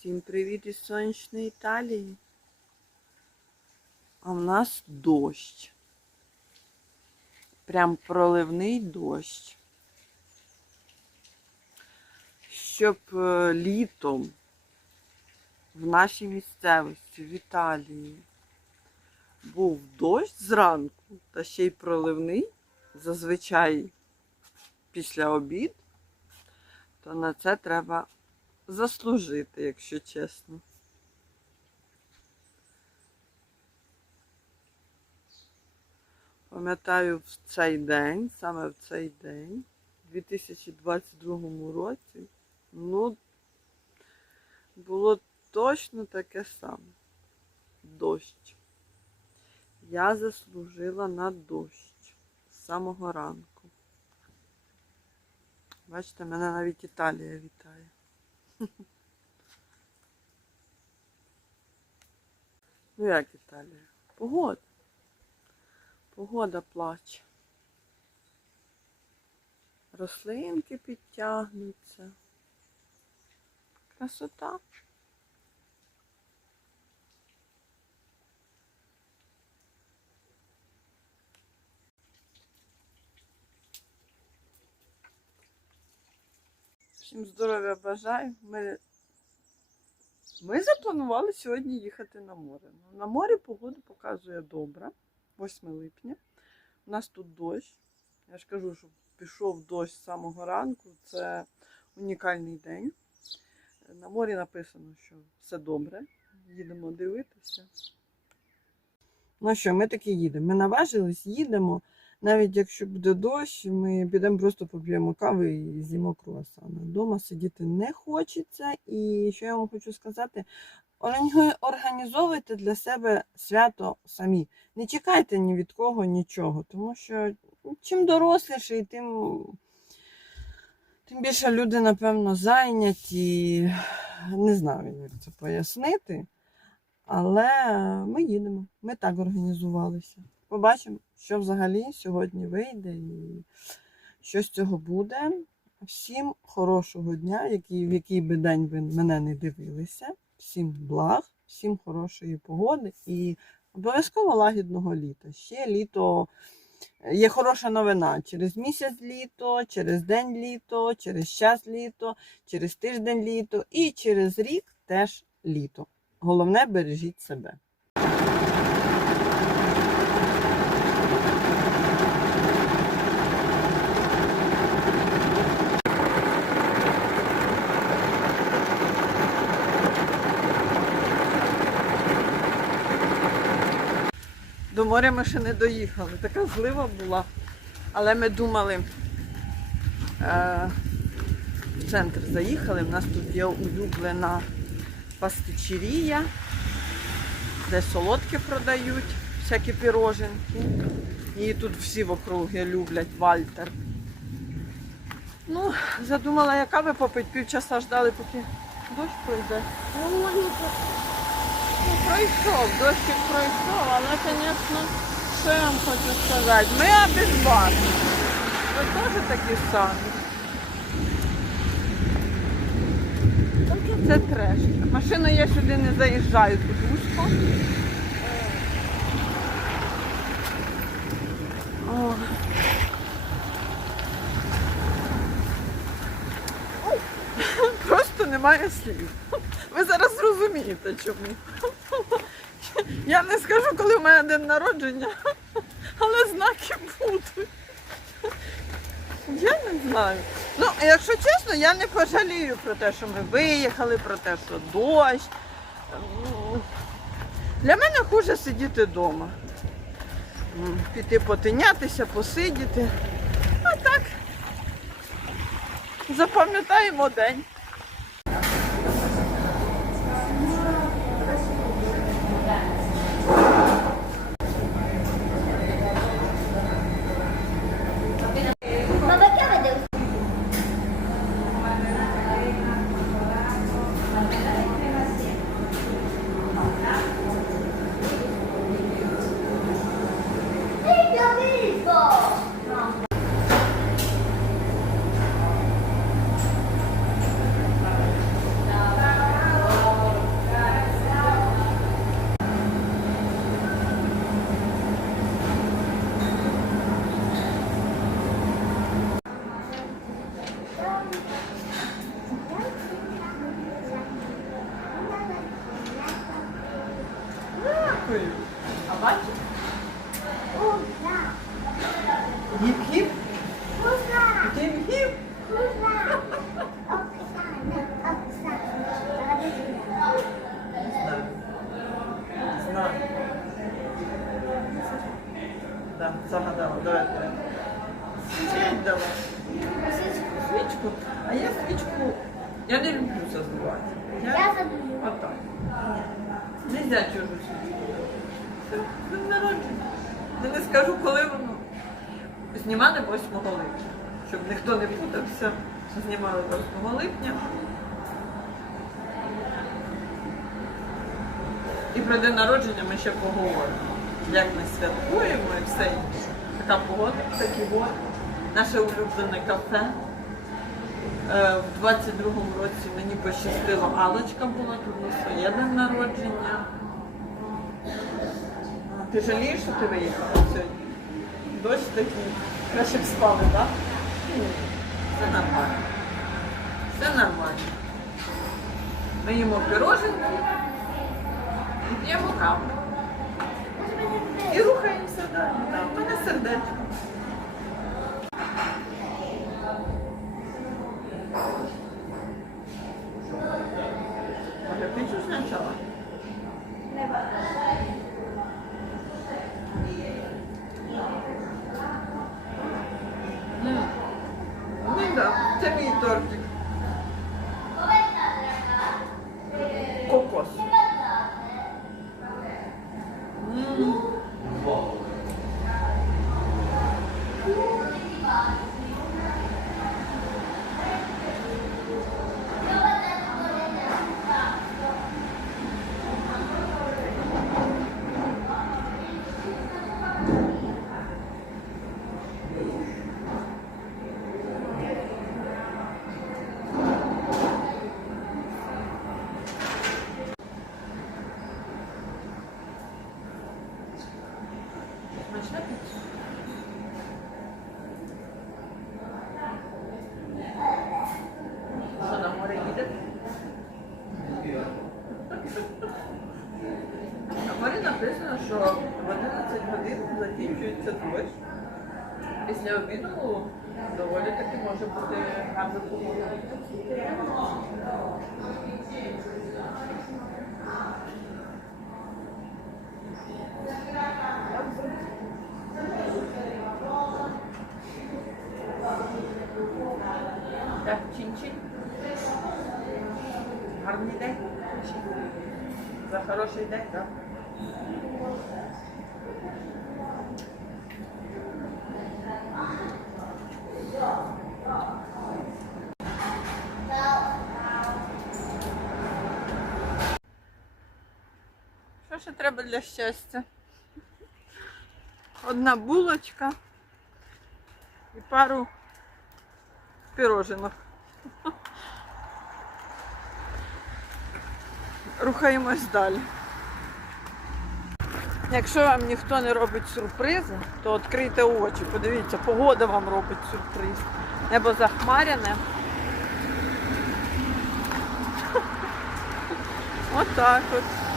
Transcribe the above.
Всім привіт із сонячної Італії. А в нас дощ. Прям проливний дощ. Щоб е, літом в нашій місцевості, в Італії, був дощ зранку, та ще й проливний, зазвичай після обід, то на це треба заслужити, якщо чесно. Пам'ятаю в цей день, саме в цей день, у 2022 році, ну, було точно таке саме. Дощ. Я заслужила на дощ з самого ранку. Бачите, мене навіть Італія вітає. Ну як Італія? Погода. Погода плаче. Рослинки підтягнуться. Красота. Всім здоров'я бажаю. Ми, ми запланували сьогодні їхати на море. Ну, На морі погода показує добре. 8 липня. У нас тут дощ. Я ж кажу, що пішов дощ з самого ранку. Це унікальний день. На морі написано, що все добре. Їдемо дивитися. Ну що, ми таки їдемо. Ми наважились, їдемо. Навіть якщо буде дощ, ми підемо просто поп'ємо кави і з'їмо круасани. Дома сидіти не хочеться. І що я вам хочу сказати, організовуйте для себе свято самі. Не чекайте ні від кого нічого, тому що чим доросліший, тим, тим більше люди, напевно, зайняті. Не знаю, як це пояснити. Але ми їдемо. Ми так організувалися. Побачимо, що взагалі сьогодні вийде і що з цього буде. Всім хорошого дня, який, в який би день ви мене не дивилися. Всім благ, всім хорошої погоди і обов'язково лагідного літа. Ще літо є хороша новина. Через місяць літо, через день літо, через час літо, через тиждень літо і через рік теж літо. Головне, бережіть себе. Моря ми ще не доїхали. Така злива була. Але ми думали, е, в центр заїхали. У нас тут є улюблена пастичерія, де солодкі продають, всякі піроженки. Її тут всі в округі люблять, Вальтер. Ну, задумала, яка ви попить, півчаса ждали, поки дощ пройде. Пройшов, дощик пройшов, але, звісно, що я вам хочу сказати? Ми без вас. Ви теж такі самі. Це треш. Машину я сюди не заїжджаю, тут вузько. Просто немає слів. Ви зараз зрозумієте чому. Я не скажу, коли в мене день народження, але знаки будуть. Я не знаю. Ну, якщо чесно, я не пожалію про те, що ми виїхали, про те, що дощ. Для мене хуже сидіти вдома. Піти потинятися, посидіти. А так, запам'ятаємо день. Свічку. А я свічку. Я не люблю зазивати. Я задаю. Отак. Нельзя чужу свічку. Це народження. Я не скажу, коли воно. Знімали 8 липня. Щоб ніхто не путався. Знімали 8 липня. І про день народження ми ще поговоримо. Як ми святкуємо і все інше. Така погода, такі гори. Наше улюблене кафе. Е, В 22-му році мені пощастило, Алочка була, на своє день народження. Ти жалієш, що ти виїхала сьогодні? Дощ такий. Краще б спали, так? Ні, Все нормально. Все нормально. Ми їмо пироженки і п'ємо каву. І рухаємося далі. В мене сердечко. Може, пічу спочатку? М. Ну так, це мій тортик. Кокос. М. Смачна піца? Що на море їде? На морі написано, що в 11 годин закінчується дощ. Після обіду доволі таки може бути гарна погода. Так, чин-чин. Гарний день. За хороший день, так? Що ще треба для щастя? Одна булочка і пару пироженок. Рухаємось далі. Якщо вам ніхто не робить сюрпризи, то відкрийте очі, подивіться, погода вам робить сюрприз. Небо захмаряне. Отак от.